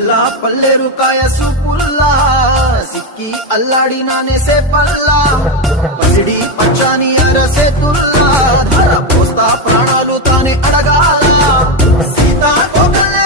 పిల్ల పల్లెరు కాయ సూపుల్లా సిక్కి అల్లాడినానే సేపల్లా పసిడి పచ్చాని అరసేతుల్లా ధర పోస్తా ప్రాణాలు తానే అడగాల సీతా కోకల్ల